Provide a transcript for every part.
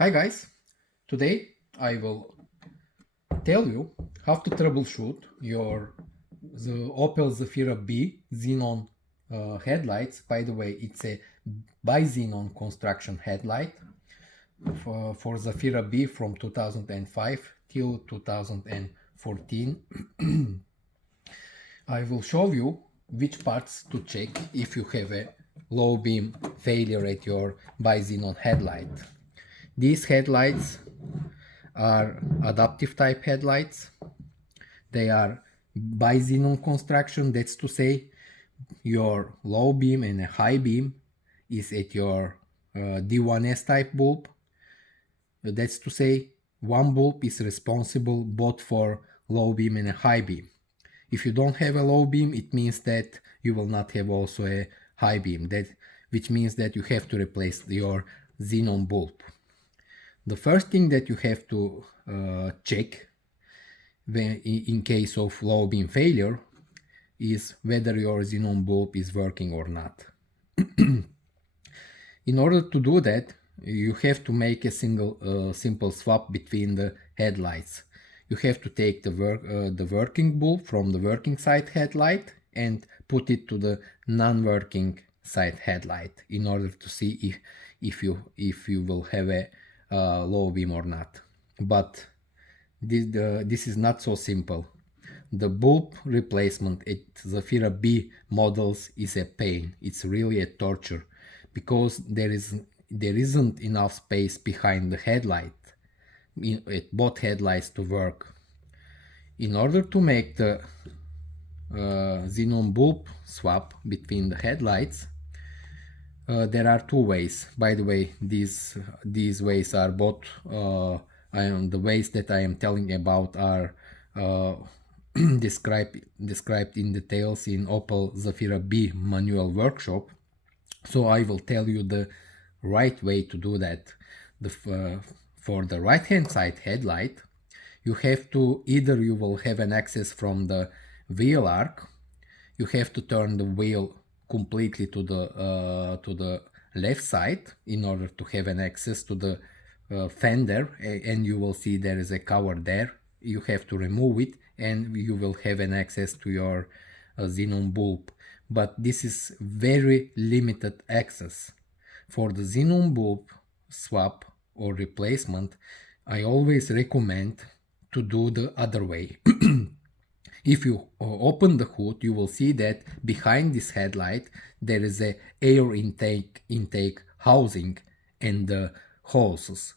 Hi guys, today I will tell you how to troubleshoot the Opel Zafira B Xenon headlights. By the way, it's a bi-xenon construction headlight for Zafira B from 2005 till 2014. I will show you which parts to check if you have a low beam failure at your bi-xenon headlight. These headlights are adaptive type headlights. They are bi-xenon construction. That's to say your low beam and a high beam is at your D1S type bulb. That's to say one bulb is responsible both for low beam and a high beam. If you don't have a low beam, it means that you will not have also a high beam, which means that you have to replace your xenon bulb. The first thing that you have to check in case of low beam failure is whether your xenon bulb is working or not. In order to do that, you have to make a simple swap between the headlights. You have to take the working bulb from the working side headlight and put it to the non-working side headlight in order to see if you will have a low beam or not. But this is not so simple. The bulb replacement at Zafira B models is a pain. It's really a torture because there isn't enough space behind the headlight at both headlights to work. In order to make the xenon bulb swap between the headlights, there are two ways. By the way, these ways are both the ways that I am telling about are described in details in Opel Zafira B manual workshop. So I will tell you the right way to do that. For the right hand side headlight, you have to either you will have an access from the wheel arc. You have to turn the wheel completely to the left side in order to have an access to the fender, and you will see there is a cover there. You have to remove it and you will have an access to your xenon bulb. But this is very limited access. For the xenon bulb swap or replacement, I always recommend to do the other way. If you open the hood, you will see that behind this headlight there is a air intake housing and the hoses.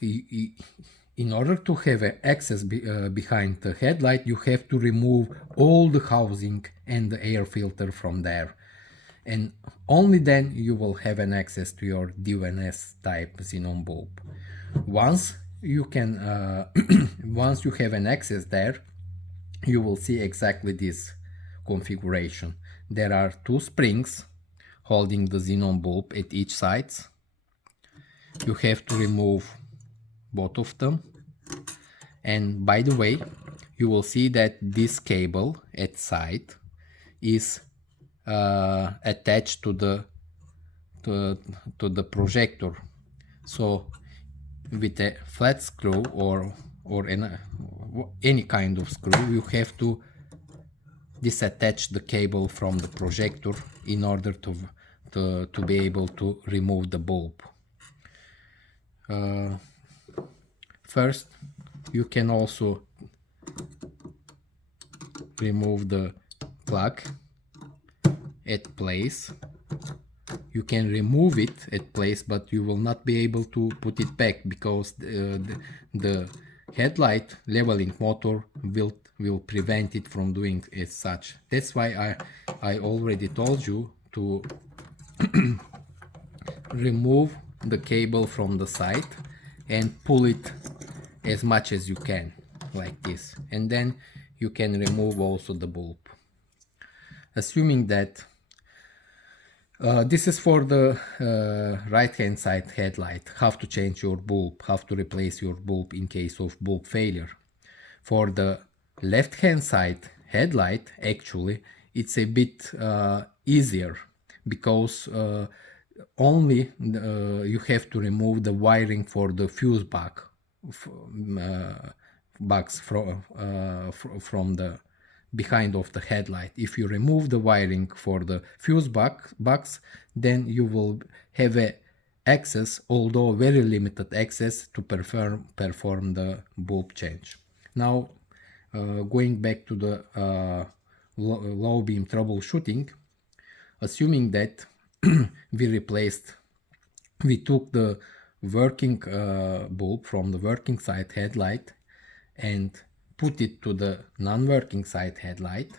In order to have access behind the headlight, you have to remove all the housing and the air filter from there, and only then you will have an access to your D1S type xenon bulb. Once you have an access there, you will see exactly this configuration. There are two springs holding the xenon bulb at each side. You have to remove both of them. And by the way, you will see that this cable at side is attached to the projector. So with a flat screw or any kind of screw, you have to disattach the cable from the projector in order to be able to remove the bulb. First, you can also remove the plug at place. You can remove it at place, but you will not be able to put it back because the headlight leveling motor will prevent it from doing as such. That's why I already told you to remove the cable from the side and pull it as much as you can, like this, and then you can remove also the bulb. Assuming that this is for the right hand side headlight, how to change your bulb, how to replace your bulb in case of bulb failure. For the left hand side headlight, actually it's a bit easier because only you have to remove the wiring for the fuse box from the behind of the headlight. If you remove the wiring for the fuse box, then you will have a access, although very limited access, to perform the bulb change. Now, going back to the low beam troubleshooting, assuming that we took the working bulb from the working side headlight and put it to the non-working side headlight,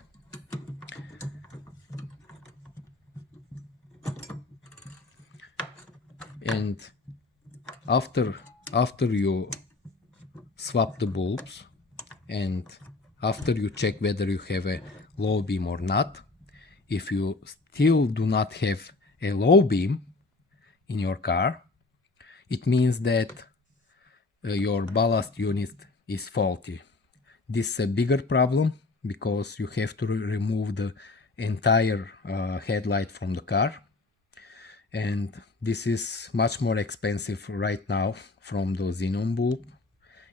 and after you swap the bulbs and after you check whether you have a low beam or not, if you still do not have a low beam in your car, it means that your ballast unit is faulty. This is a bigger problem because you have to remove the entire headlight from the car, and this is much more expensive right now from the xenon bulb.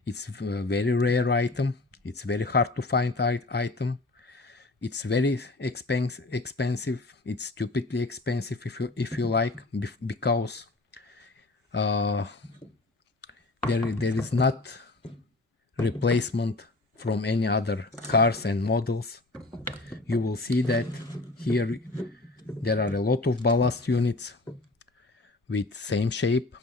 It's a very rare item, it's very hard to find item, it's very expensive, it's stupidly expensive if you like, because there is not replacement from any other cars and models. You will see that here there are a lot of ballast units with same shape,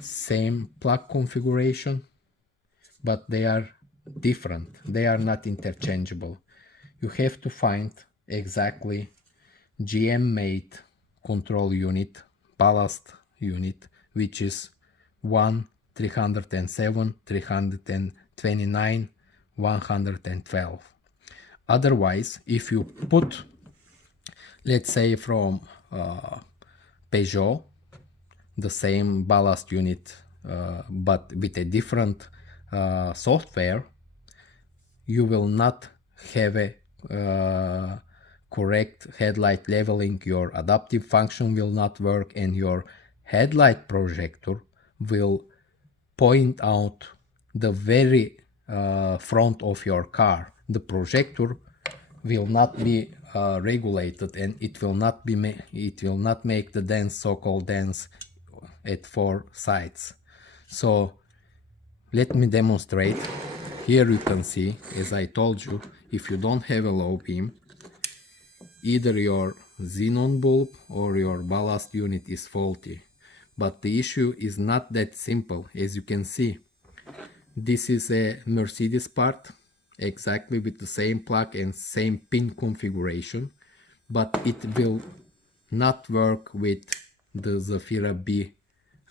same plug configuration, but they are different, they are not interchangeable. You have to find exactly GM made control unit, ballast unit, which is 1, 307, 329, 112. Otherwise, if you put, let's say from Peugeot, the same ballast unit but with a different software, you will not have a correct headlight leveling, your adaptive function will not work, and your headlight projector will point out the very front of your car. The projector will not be regulated, and it will not make the dance, so-called dance, at 4 sides. So let me demonstrate. Here you can see, as I told you, if you don't have a low beam, either your xenon bulb or your ballast unit is faulty. But the issue is not that simple. As you can see, this is a Mercedes part, exactly with the same plug and same pin configuration, but it will not work with the Zafira B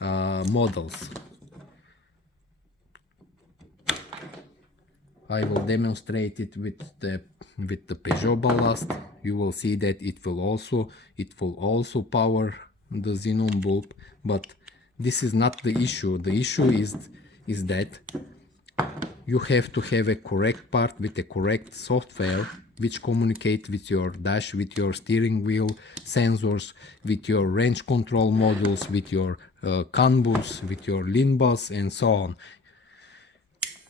models. I will demonstrate it with the Peugeot ballast. You will see that it will also power the xenon bulb, but this is not the issue. The issue is that you have to have a correct part with a correct software which communicate with your dash, with your steering wheel sensors, with your range control modules, with your CAN bus, with your LIN bus, and so on.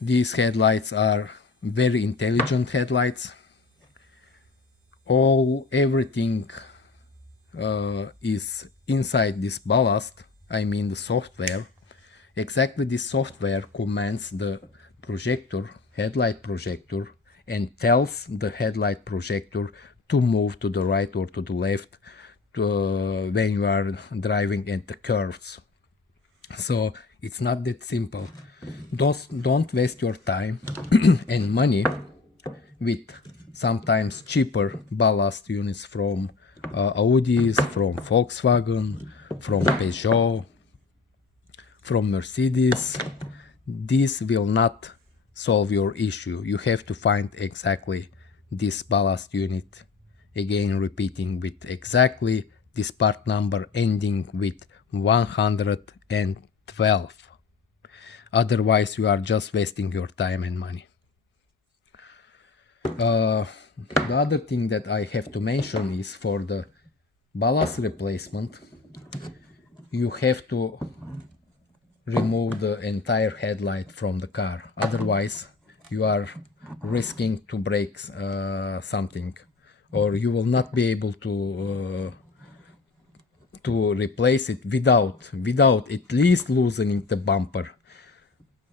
These headlights are very intelligent headlights. Everything is inside this ballast, I mean the software. Exactly this software commands the projector, headlight projector, and tells the headlight projector to move to the right or to the left when you are driving at the curves. So it's not that simple. Don't waste your time and money with sometimes cheaper ballast units from Audis, from Volkswagen, from Peugeot, from Mercedes. This will not solve your issue. You have to find exactly this ballast unit, again repeating, with exactly this part number ending with 112. Otherwise you are just wasting your time and money. The other thing that I have to mention is, for the ballast replacement, you have to remove the entire headlight from the car. Otherwise, you are risking to break something, or you will not be able to replace it without at least loosening the bumper.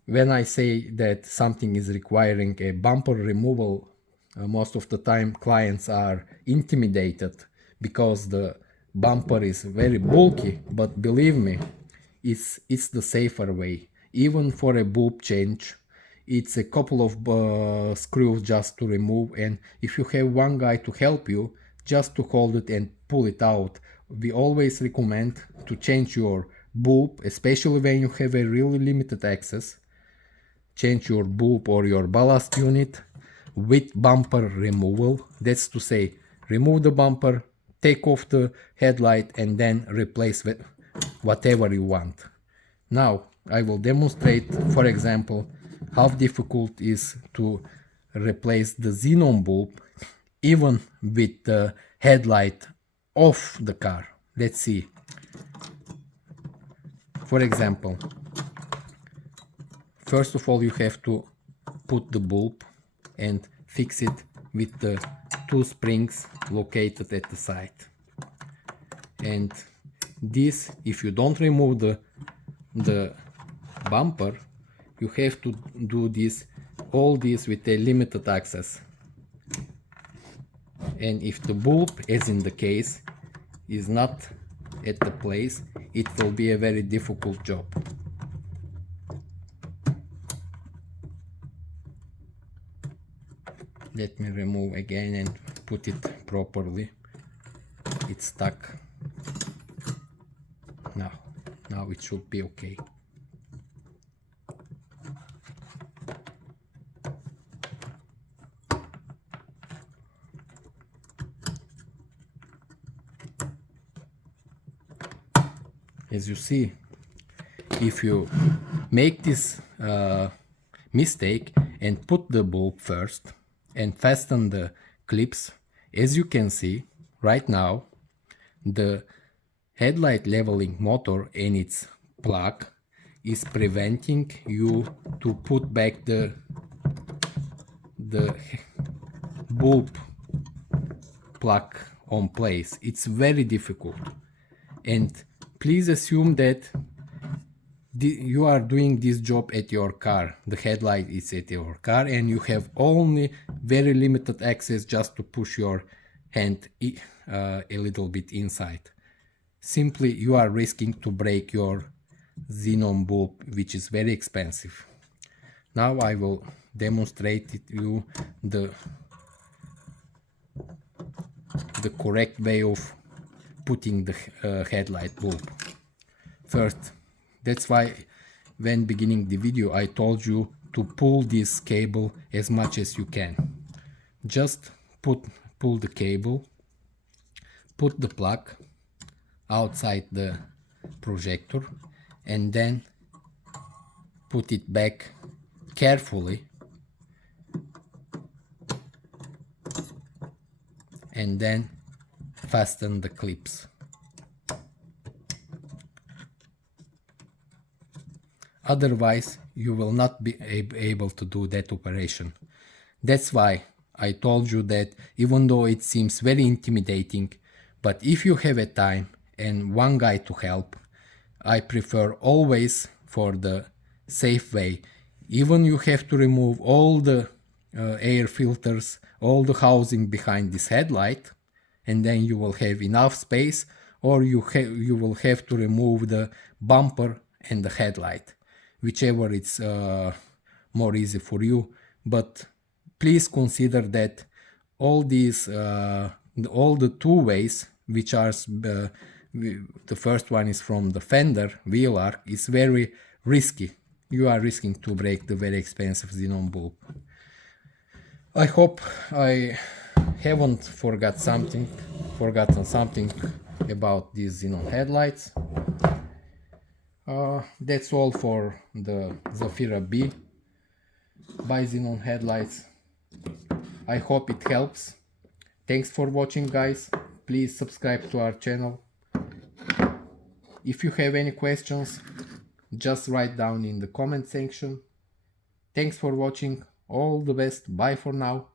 When I say that something is requiring a bumper removal, most of the time clients are intimidated because the bumper is very bulky, but believe me, it's the safer way. Even for a bulb change, it's a couple of screws just to remove, and if you have one guy to help you, just to hold it and pull it out. We always recommend to change your bulb, especially when you have a really limited access. Change your bulb or your ballast unit with bumper removal. That's to say, remove the bumper, take off the headlight, and then replace with whatever you want. Now I will demonstrate, for example, how difficult it is to replace the xenon bulb even with the headlight off the car. Let's see. For example, first of all, you have to put the bulb and fix it with the two springs located at the side. And this, if you don't remove the bumper, you have to do all this with a limited access. And if the bulb, as in the case, is not at the place, it will be a very difficult job. Let me remove again and put it properly. It's stuck. Now it should be okay. As you see, if you make this mistake and put the bulb first and fasten the clips, as you can see right now, the headlight leveling motor and its plug is preventing you to put back the bulb plug on place. It's very difficult, and please assume that you are doing this job at your car. The headlight is at your car and you have only very limited access just to push your hand a little bit inside. Simply you are risking to break your xenon bulb, which is very expensive. Now I will demonstrate you the correct way of putting the headlight bulb. First, that's why when beginning the video I told you to pull this cable as much as you can. Just pull the cable, put the plug outside the projector, and then put it back carefully, and then fasten the clips. Otherwise, you will not be able to do that operation. That's why I told you that even though it seems very intimidating, but if you have a time and one guy to help, I prefer always for the safe way. Even you have to remove all the air filters, all the housing behind this headlight, and then you will have enough space, or you will have to remove the bumper and the headlight, whichever it's more easy for you. But please consider that all these all the two ways, which are the first one is from the fender wheel arc, is very risky. You are risking to break the very expensive xenon bulb. I hope I haven't forgotten something about these xenon headlights. That's all for the Zafira B BI-XENON headlights. I hope it helps. Thanks for watching, guys. please subscribe to our channel. If you have any questions, just write down in the comment section. Thanks for watching. All the best. Bye for now.